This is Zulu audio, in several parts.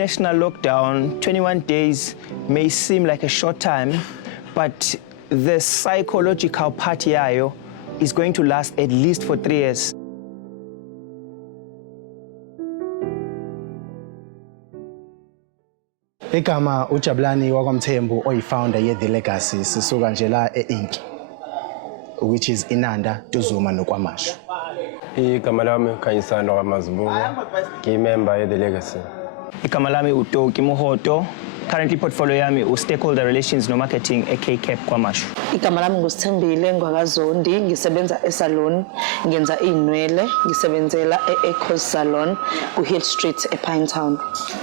national lockdown, 21 days may seem like a short time, but the psychological part yayo is going to last at least for 3 years. Igama uJabulani wakwamthembu oyifounder ye The Legacy sisuka nje la eInki, which is Inanda, Tuzuma noKwamashu. Igama lami uKhanyisano kaMazibuko, ngiyimember ye The Legacy. Igama lami uToki Mohoto, currently portfolio yami u-stakeholder relations no marketing eKCAP Kwamashu. Igama lami nguSithembile Ngwakazondi, ngisebenza esalon, ngenza inwele, ngisebenzela eEcos Salon kuHill Street ePinetown.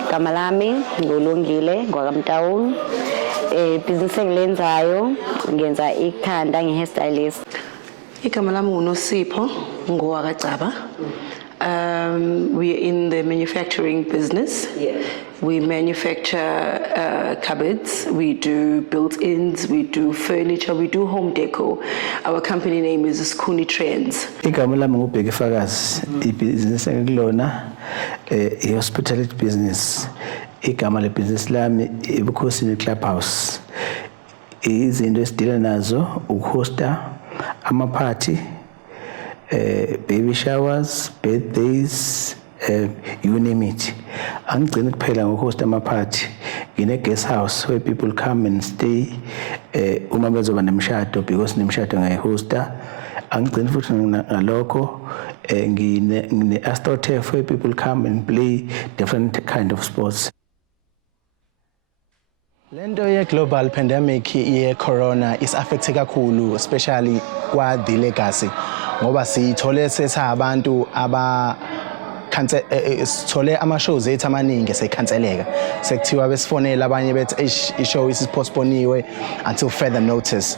Igama lami nguLungile Ngwakamtawuni, business engilenzayo ngenza ikhanda ngi-hairstylist. Igama lami nguNosipho Ngowakagcaba. We are in the manufacturing business. Yes. We manufacture cupboards, we do built-ins, we do furniture, we do home decor. Our company name is Skuni Trends. Igama lami ngubheki Fakazi, ibhizinisi engilona hospitality business. Igama lebusiness lami ibukhosini Clubhouse. Izinto esidila nazo ukuhosta ama-party, baby showers, birthdays, you name it. Angigcini kuphela ngokuhosta ama-party. Ngine guest house where people come and stay uma bezoba nemishado, because nemishado ngayihosta. Angigcini futhi ngalokho ngine AstroTurf where people come and play different kind of sports. Lento ye global pandemic ye corona is affected kakhulu, especially kwa The Legacy, ngoba sithole abantu aba sithole ama-shows ethu amaningi sekhanseleka, sekuthiwa besifonela abanye bethi i-show is postponed until further notice.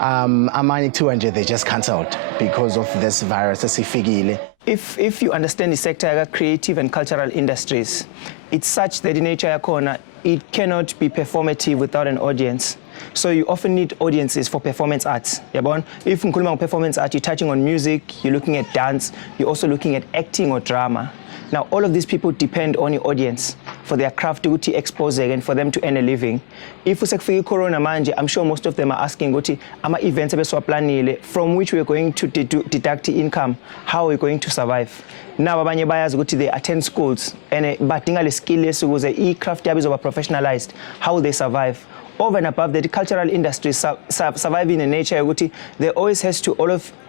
Amanye kuthiwa nje they just cancelled because of this virus esifikile. If you understand the sector creative and cultural industries, it's such that in nature yakhona it cannot be performative without an audience. So you often need audiences for performance arts. If ngikhuluma performance art, you're touching on music, you're looking at dance, you're also looking at acting or drama. Now, all of these people depend on your audience for their craft to expose and for them to earn a living. If we say corona manje, I'm sure most of them are asking ama events from which we're going to deduct income, how are we going to survive? Now abanye bayazi they attend schools and badinga le skill ukuze i-craft yabo izoba professionalized. How will they survive? Over and above that, the cultural industry surviving in nature, there always has to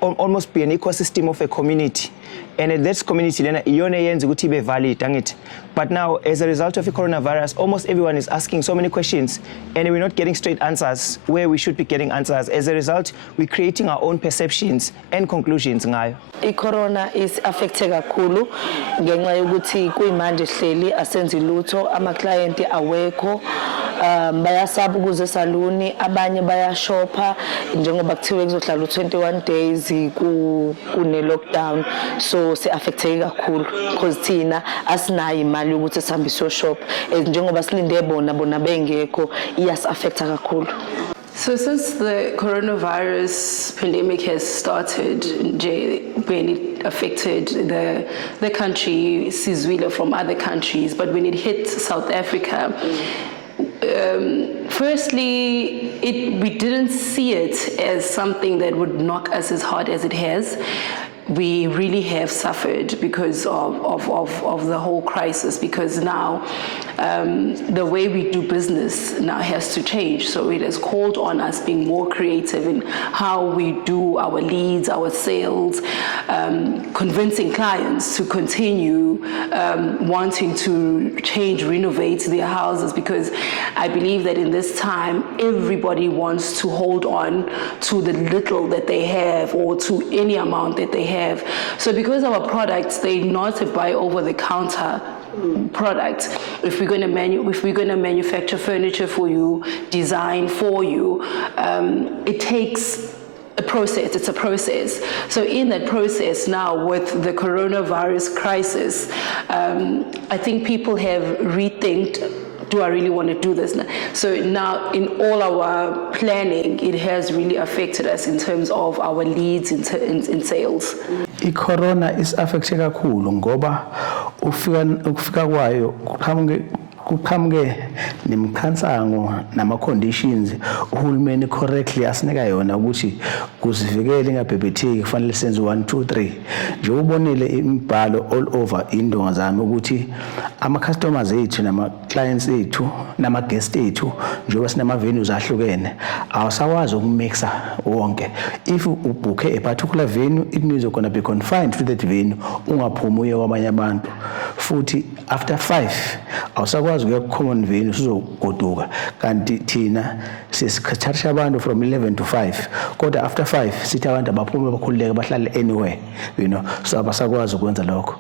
almost be an ecosystem of a community. And this community, be valid. But now, as a result of the coronavirus, almost everyone is asking so many questions, and we're not getting straight answers where we should be getting answers. As a result, we're creating our own perceptions and conclusions. Corona is affected kakhulu ngenxa yokuthi kuyimanje hleli asenzi lutho, ama-client awekho, bayasaba ukuze saluni, abanye bayashopha njengoba kuthiwe kuzohlala u-21 days kune-lockdown. So si-affecteke kakhulu because thina asinayo imali yokuthi sihambe siyoshopha, njengoba silinde bona bengekho, iyasi-affecta kakhulu. So since the coronavirus pandemic has started, when it affected the country, SIZWE from other countries, but when it hit South Africa, firstly, we didn't see it as something that would knock us as hard as it has. We really have suffered because of the whole crisis, because now the way we do business now has to change. So it has called on us being more creative in how we do our leads, our sales, convincing clients to continue wanting to change, renovate their houses, because I believe that in this time, everybody wants to hold on to the little that they have or to any amount that they have. So because our products, they're not a buy over-the-counter product. If we're going to manufacture furniture for you, design for you, it takes a process. It's a process. So in that process now, with the coronavirus crisis, I think people have rethinked, do I really want to do this now? So now in all our planning, it has really affected us in terms of our leads in sales. I-corona is affected kakhulu ngoba ufika kwayo kuqhamuke nemikhansango nama-conditions uhulumeni correctly asinika yona ukuthi kuzivikele ingabhebhetheki kufanele senze 1 2 3 nje ubonile imibhalo all over indonga zami ukuthi ama-customers ethu nama-clients ethu nama-guest ethu njengoba sinama-venues ahlukene awusakwazi ukumixa wonke. If ubhukhe a particular venue, it means you're going to be confined to that venue, ungaphumi uye kwabanye abantu. Futhi after 5 awusakwazi ukuya ku-common venue sizogoduka kanti thina sisikhatharisha abantu from 11 to 5 kodwa after 5 sithi abantu abaphume bakhululeke bahlale anywhere, you know, so abasakwazi ukwenza lokho.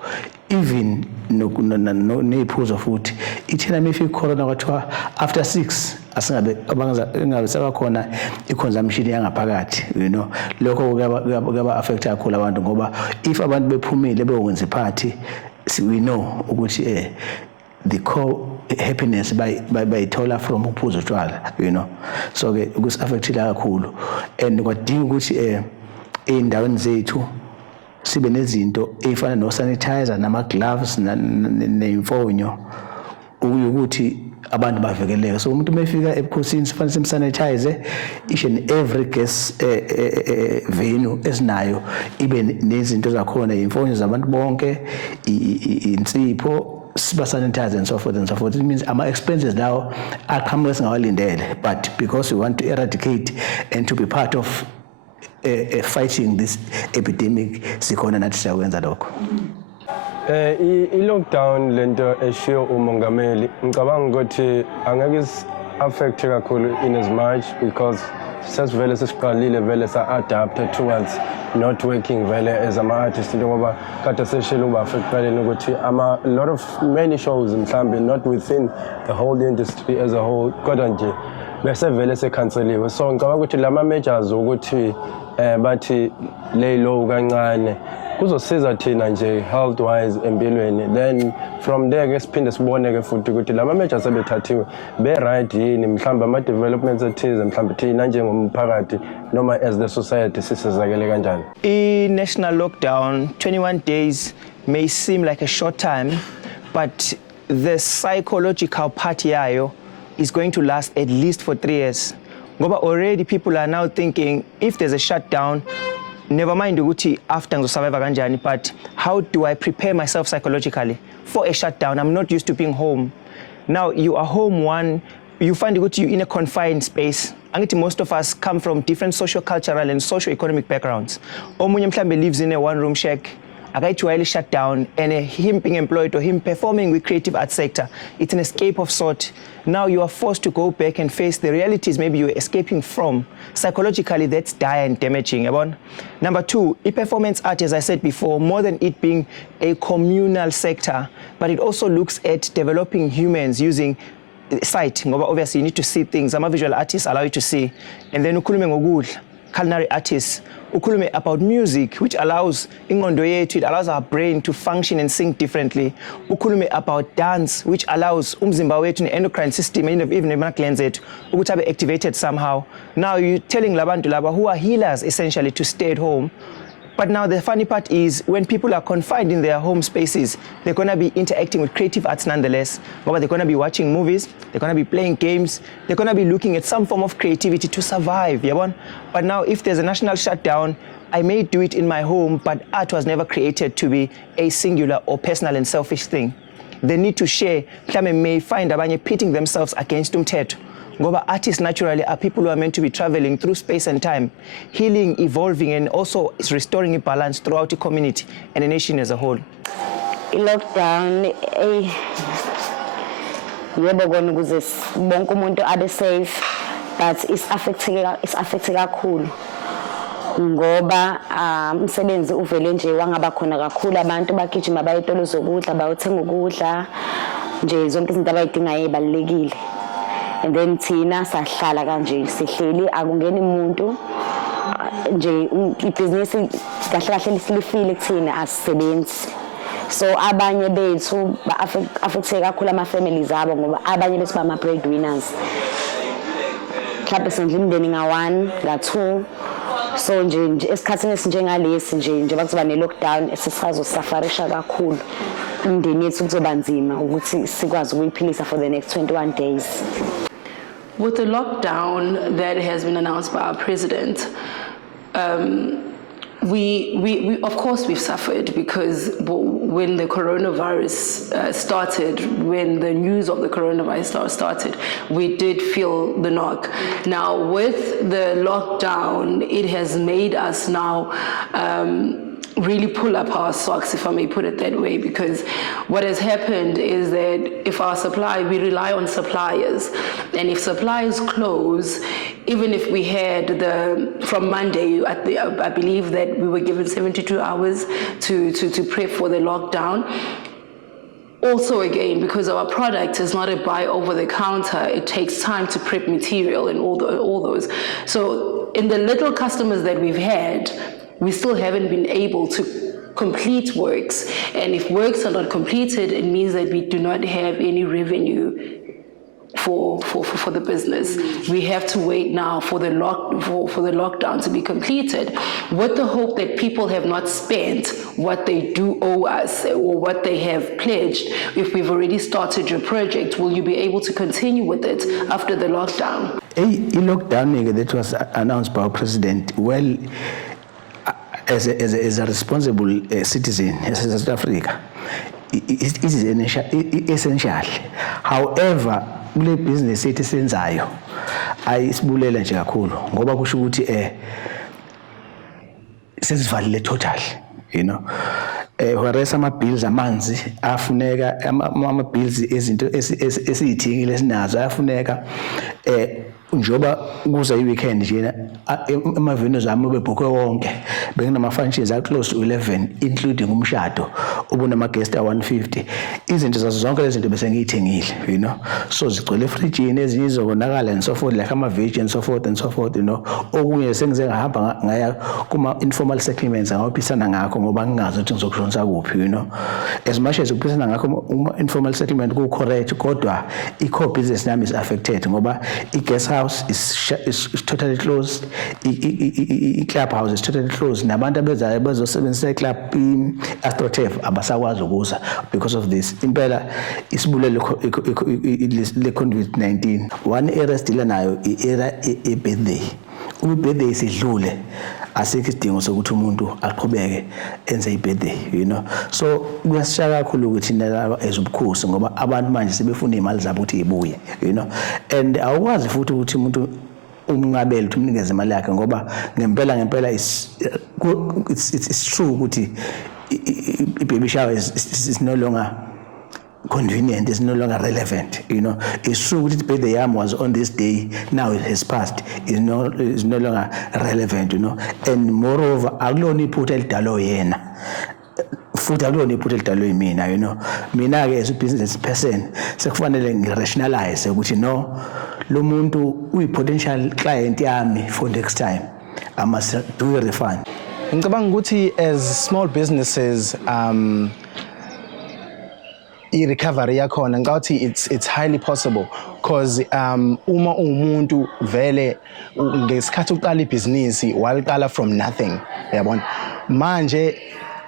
Even nephuzo futhi ithina mifika corona kwathiwa after 6 asingabe sakakhona i-consumption yangaphakathi, you know, lokho kuyaba affect kakhulu abantu ngoba if abantu bephumile bewenza iphathi we know ukuthi the core happiness bayithola from ukuphuza utshwala, you know, so ke kusi-affectile kakhulu and kwadinga ukuthi ey'ndaweni zethu sibe nezinto ey'fana no-sanitizer nama-gloves ney'mfonyo ukuthi abantu bavikeleke. So umuntu mefika ebukhosini sifanele simsanitize each and every guest venue esinayo ibe nezinto zakhona, iy'mfonyo zabantu bonke, insipho, siba-sanitize and so forth and so forth. It means ama-expenses lawo aqhamuke singawalindele, but because we want to eradicate and to be part of fighting this epidemic sikhona nathi siyakwenza lokho. I-lockdown lento eshiyo umongameli ngicabanga ukuthi angeke affect kakhulu in as much because sesivele sesiqalile vele sa-adapta towards not working vele as ama-artist ngoba kade seshilo uba-affectkaleni ukuthi lot of many shows mhlambe not within the whole industry as a whole kodwa nje bese vele sekhanseliwe. So ngicabanga ukuthi lama-measures ukuthi bathi lay low kancane kuzosiza thina nje health wise empilweni, then from there ke siphinde siboneke futhi ukuthi lama measures sebethathiwe be right yini mhlawumbe ama developments ethize mhlawumbe thina njengomphakathi noma as the society sisizakele kanjani. I-national lockdown 21 days may seem like a short time, but the psychological part yayo is going to last at least for 3 years. Ngoba already people are now thinking if there's a shutdown, never mind ukuthi after ngizosurvive kanjani, but how do I prepare myself psychologically for a shutdown? I'm not used to being home. Now you are home one, you find ukuthi you're in a confined space. Angithi most of us come from different socio-cultural and socio-economic backgrounds. Omunye mhlambe lives in a one-room shack, akayijwayele shutdown, and him being employed or him performing with creative arts sector, it's an escape of sort. Now you are forced to go back and face the realities maybe you're escaping from. Psychologically, that's dire and damaging. Number 2, performance art, as I said before, more than it being a communal sector, but it also looks at developing humans using sight. Obviously, you need to see things. Some visual artists allow you to see. And then ukhulume ngokudla, culinary artists, ukhulume about music, which allows ingqondo yethu, it allows our brain to function and think differently. Ukhulume about dance, which allows umzimba wethu ne-endocrine system and even ama-glands ethu ukuthi abe activated somehow. Now you're telling labantu laba who are healers essentially to stay at home. But now the funny part is when people are confined in their home spaces, they're going to be interacting with creative arts nonetheless. They're going to be watching movies, they're going to be playing games, they're going to be looking at some form of creativity to survive. But now if there's a national shutdown, I may do it in my home, but art was never created to be a singular or personal and selfish thing. They need to share. Mhlawumbe may find abanye pitting themselves against umthetho. Ngoba artists naturally are people who are meant to be traveling through space and time, healing, evolving, and also restoring a balance throughout the community and the nation as a whole. I-lockdown, yebo kona ukuze bonke umuntu abe safe, but it's affecting kakhulu. Ngoba umsebenzi uvele nje wangaba khona kakhulu, abantu bagijima bayitolo zokudla, bayothenga ukudla, nje zonke izinto abayidingayo ezibalekile. And then thina sahlala kanje sihleli akungeni umuntu nje ibhizinisi kahle kahle silifile kuthina asisebenzi. So abanye bethu ba-affecteke kakhulu ama-families abo ngoba abanye bethu bama-breadwinners. Mhlawumbe sendla imindeni nga-1 nga-2 so nje esikhathini esinjengalesi nje bakuzoba ne-lockdown esisazosafarisha kakhulu imindeni yethu kuzoba nzima ukuthi sikwazi ukuyiphilisa for the next 21 days. With the lockdown that has been announced by our president, we of course we've suffered, because when the coronavirus started, when the news of the coronavirus started, we did feel the knock. Now with the lockdown, it has made us now really pull up our socks, if I may put it that way, because what has happened is that if our supply, we rely on suppliers, and if suppliers close, even if we had from Monday, I believe that we were given 72 hours to prep for the lockdown. Also, again, because our product is not a buy over the counter, it takes time to prep material and all those. So in the little customers that we've had, we still haven't been able to complete works. And if works are not completed, it means that we do not have any revenue for the business. We have to wait now for the lockdown to be completed, with the hope that people have not spent what they do owe us or what they have pledged. If we've already started your project, will you be able to continue with it after the lockdown? A lockdown that was announced by our president, well, as a responsible citizen, as South Africa, it is essential. However, kule business ethi senzayo ayisibulela nje kakhulu ngoba kusho ukuthi sesivalile total, you know, whereas ama-bills amanzi afuneka, ama-bills ezinto esiyithengile esinazo ayafuneka njoba kuza i-weekend nje ama-venues ami bebhukwe wonke, bekunama-functions close to 11 including umshado ubunama-guest 150. Izinto zazo zonke lezi zinto bese ngiyithengile, you know, so zigcwele efrijini, ezinye zizokonakala and so forth, like ama-veg and so forth, you know. Okunye sengize ngahamba ngaya kuma-informal settlements ngawuphisana ngakho ngoba ngingazi ukuthi ngizokushonisa kuphi, you know. As much as uphisana ngakho uma-informal settlement ku-correct, kodwa i-core business nami is affected ngoba i-guest house is totally closed, i-clubhouse is totally closed, nabantu abezayo bezosebenzisa i-club i-astrotef abasakwazi ukuza because of this. Impela isibulele le-COVID-19. One area still nayo i-area e-birthday. Birthday isidlule, asikho isidingo sokuthi umuntu aqhubeke enze i-birthday, you know. So kuyasishaya kakhulu ukuthi nalaba ezobukhosi ngoba abantu manje sebefuna imali zabo ukuthi ibuye, you know, and awukwazi futhi ukuthi umuntu umngabele ukuthi umnikeze imali yakhe ngoba ngempela it's true ukuthi i-baby shower is no longer convenient, is no longer relevant, you know. It's true that the birthday yam was on this day, now it has passed, is no longer relevant, you know. And moreover, akulona iphutha elidalo yena futhi akulona iphutha elidalo yimina, you know. Mina ke as a business person sekufanele ngirationalize ukuthi no, lo muntu uyi-potential client yami for next time, I must do a refund. Ngicabanga ukuthi as small businesses i-recovery yakhona ngicabanga it's highly possible, because uma umuntu vele ngesikhathi uqala ibhizinisi waliqala from nothing, yabona, manje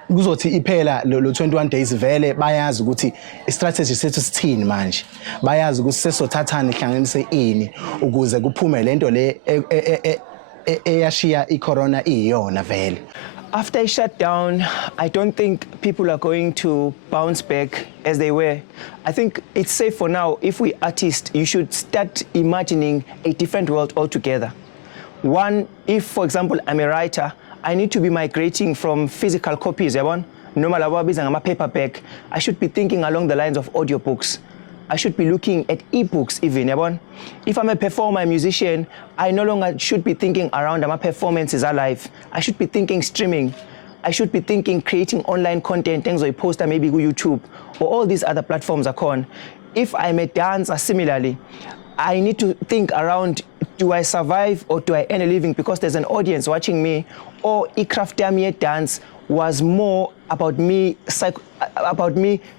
kuzothi iphela lo 21 days vele bayazi ukuthi i-strategy sethu sithini manje, bayazi ukuthi sesothathana ihlanganise ini ukuze kuphume lento le eyashiya i-corona iyona vele. After a shutdown, I don't think people are going to bounce back as they were. I think it's safe for now. If we artists, you should start imagining a different world altogether. One, if, for example, I'm a writer, I need to be migrating from physical copies, normal paperback. I should be thinking along the lines of audiobooks. I should be looking at ebooks even, If I'm a performer, a musician, I no longer should be thinking around my performances are live. I should be thinking streaming. I should be thinking creating online content, things like poster, maybe go YouTube, or all these other platforms are on. If I'm a dancer, similarly, I need to think around, do I survive or do I earn a living because there's an audience watching me, or iCraft dance was more about me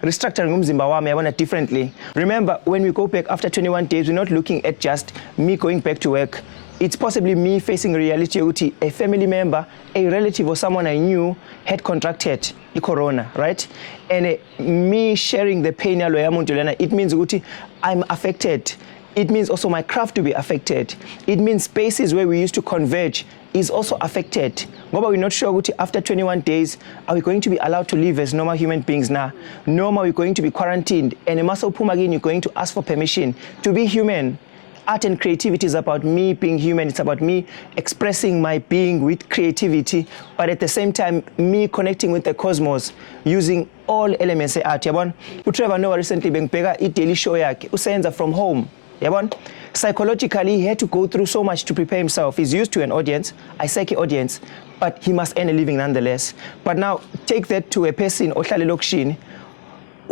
restructuring umzimba wami yabona differently. Remember, when we go back after 21 days, we're not looking at just me going back to work. it's possibly me facing reality ukuthi a family member, a relative or someone I knew had contracted corona, right? And me sharing the pain yalo yamuntu lena, it means ukuthi I'm affected. It means also my craft to be affected. It means spaces where we used to converge is also affected. Ngoba we're not sure ukuthi after 21 days, are we going to be allowed to live as normal human beings now? Normal, we're going to be quarantined. And again, you're going to ask for permission to be human. Art and creativity is about me being human. It's about me expressing my being with creativity, but at the same time, me connecting with the cosmos using all elements of art. Yabon, uTrevor Noah recently bengibheka i-daily show yakhe, usenza from home. Yabon, psychologically, he had to go through so much to prepare himself. He's used to an audience, a psyche audience, but he must earn a living nonetheless. But now, take that to a person, ohlale lokishini,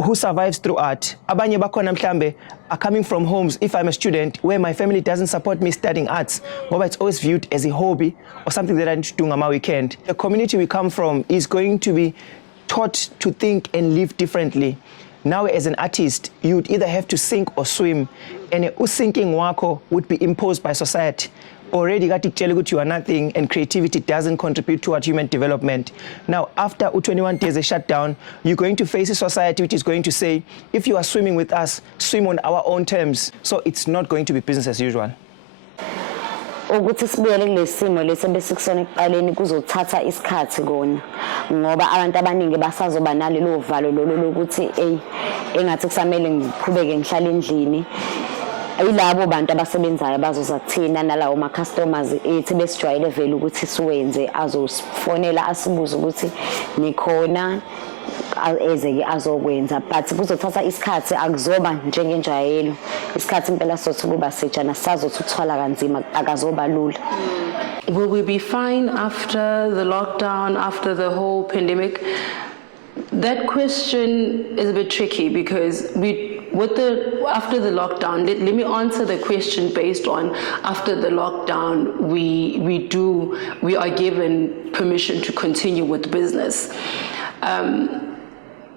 who survives through art. Abanye bakhona mhlambe are coming from homes, if I'm a student, where my family doesn't support me studying arts, but it's always viewed as a hobby or something that I need to do on my weekend. The community we come from is going to be taught to think and live differently. Now, as an artist, you would either have to sink or swim, and usinking wako would be imposed by society. Already you are nothing, and creativity doesn't contribute toward human development. Now, after 21 days of shutdown, you're going to face a society which is going to say, if you are swimming with us, swim on our own terms. So it's not going to be business as usual. Ukuthi sibuyele kulesimo lesi besikusona ekuqaleni kuzothatha isikhathi kona ngoba abantu abaningi basazoba nalelo valo lokuthi engathi kusamele ngiqhubeke ngihlale endlini. Ayilabo bantu abasebenzayo bazoza kuthina nalawo ma customers ethi besijwayele vele ukuthi siwenze azosifonela asibuze ukuthi nikhona ezeke azokwenza, but kuzothatha isikhathi akuzoba njengenjayelo. Isikhathi impela sothi kuba sejana sazothi uthwala kanzima akazoba lula. Will we be fine after the lockdown, after the whole pandemic? That question is a bit tricky because after the lockdown, let me answer the question based on after the lockdown, we are given permission to continue with business.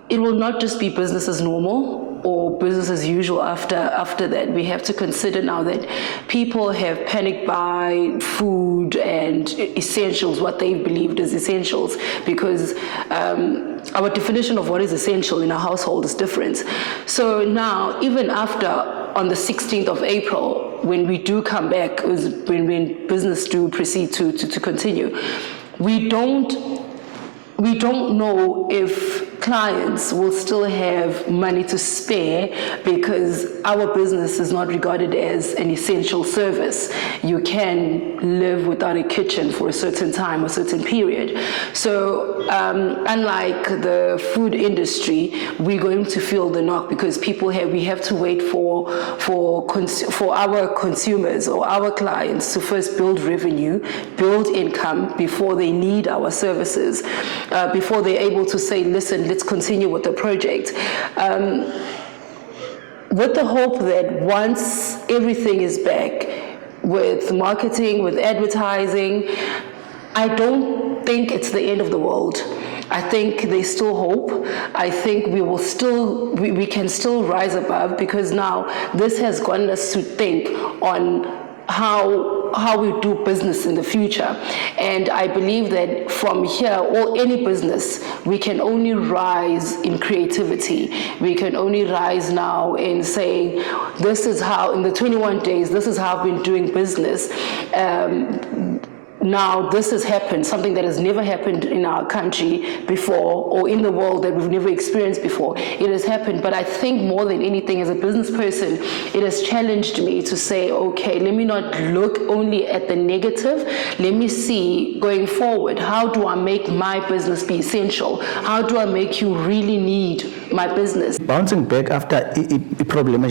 It will not just be business as normal or business as usual after that. We have to consider now that people have panicked buy food and essentials, what they believed as essentials, because our definition of what is essential in our household is different. So now, even after on the 16th of April, when we do come back, when business do proceed to continue, we don't know if clients will still have money to spare because our business is not regarded as an essential service. You can live without a kitchen for a certain time, a certain period. So unlike the food industry, we're going to feel the knock because we have to wait for our consumers or our clients to first build revenue, build income before they need our services. Before they're able to say, listen, let's continue with the project. With the hope that once everything is back with marketing, with advertising, I don't think it's the end of the world. I think there's still hope. I think we can still rise above because now this has gotten us to think on how we do business in the future. And I believe that from here, any business, we can only rise in creativity. We can only rise now in saying, this is how, in the 21 days, this is how I've been doing business. Now this has happened, something that has never happened in our country before or in the world that we've never experienced before. It has happened, but I think more than anything as a business person, it has challenged me to say, okay, let me not look only at the negative. Let me see going forward, how do I make my business be essential? How do I make you really need my business? Bouncing back after a problem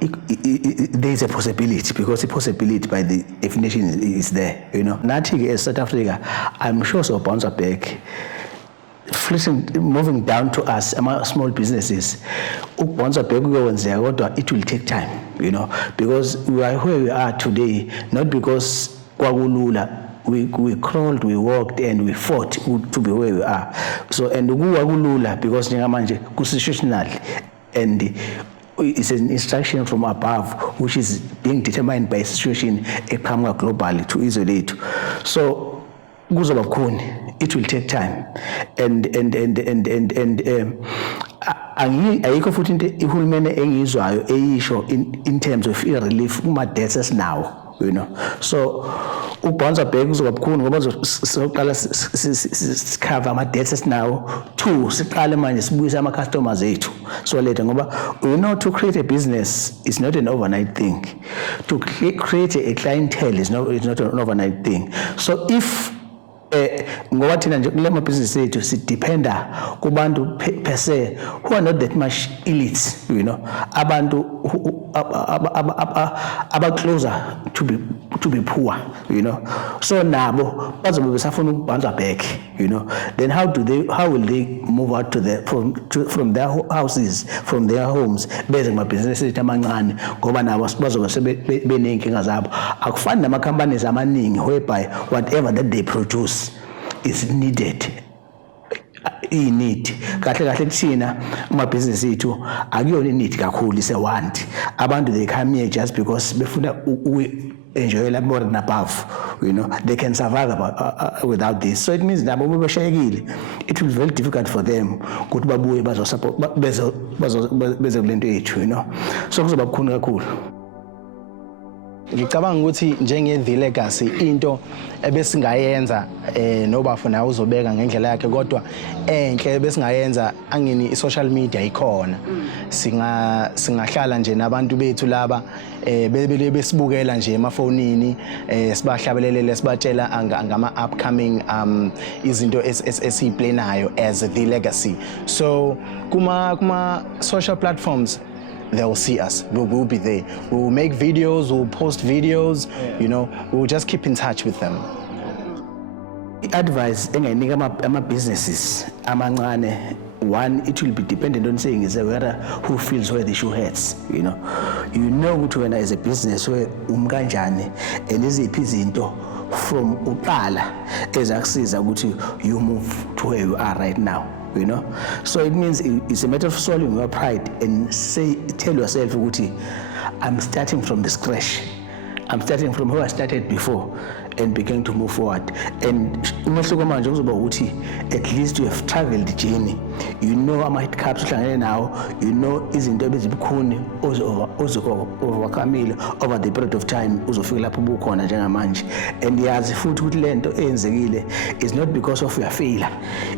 there is a possibility because the possibility by the definition is there, you know. Nathi as South Africa, I'm sure so bounce back. Moving down to us, small businesses, bounce back, it will take time, you know, because we are where we are today, not because we crawled, we walked, and we fought to be where we are. So, and because because situational and it's an instruction from above, which is being determined by a situation eqhamuka globally to isolate. So, kuzoba khona, it will take time, and ayikho futhi into ihulumeni engizwayo eyisho in terms of relief kuma debts now, you know. So ukubounce back kuzoba bukhuni ngoba soqala sicover ama debts now. 2 siqale manje sibuyisa ama customers ethu so later ngoba we know to create a business is not an overnight thing. To create a clientele is not an overnight thing. So if ngoba thina nje kule mabhizinisi ethu sidependa kubantu per se who are not that much elite, you know, abantu aba closer to be poor, you know. So nabo bazobe besafuna ukubhanza back, you know. Then how will they move out from their houses, from their homes, beze kumabhizinisi ethu amancane ngoba nabo bazobe beneyinkinga zabo. Akufani nama companies amaningi whereby whatever that they produce is needed. I-need kahle kuthina umabhizinisi ethu akuyona i-need kakhulu, is a want. Abantu they come here just because befuna enjoy more than above, you know. They can survive without this. So it means nabo beshayekile, it will be very difficult for them ukuthi babuye bazosupport beze kulento ethu, you know. So kuzoba bukhuni kakhulu. Ngicabanga ukuthi njenge The Legacy into ebesingayenza nobafu nawe uzobeka ngendlela yakhe kodwa enhle ebesingayenza angini i-social media ikhona. Singahlala nje nabantu bethu laba besibukela nje emafonini sibahlabelelele sibatshela ngama upcoming izinto esiyiplenayo as The Legacy. So kuma social platforms they will see us. We will be there. We will make videos, we'll post videos, you know, we'll just keep in touch with them. Advice engayinika ama businesses amancane, one, it will be dependent on saying is whether who feels where the shoe hurts, you know. You know ukuthi wena as a business where umkanjani and iziphi izinto from uqala ezakusiza ukuthi you move to where you are right now, you know. So it means it's a matter of swallowing your pride and tell yourself ukuthi I'm starting from the scratch. I'm starting from where I started before and began to move forward. And umehluko manje uzoba ukuthi at least you have traveled the journey. You know ama-hiccups uhlangene nawo, you know izinto ebezibukhuni overcomile over the period of time uzofika lapho ubukhona njengamanje. And yazi futhi ukuthi lento eyenzekile is not because of your failure.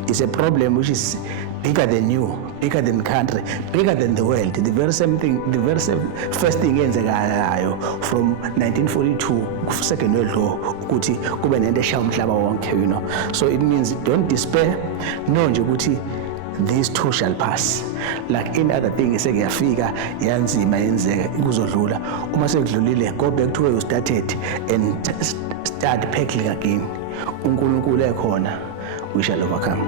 It's a problem which is bigger than you, bigger than country, bigger than the world. The very same thing, the very same first thing eyenzekayo from 1942 Second World War ukuthi kube nento eshaya umhlaba wonke, you know. So it means don't despair, know nje ukuthi these too shall pass. Like any other thing sekuyafika yanzima yenzeka kuzodlula. Uma sekudlulile, go back to where you started and start pedaling again. uNkulunkulu ekhona, we shall overcome.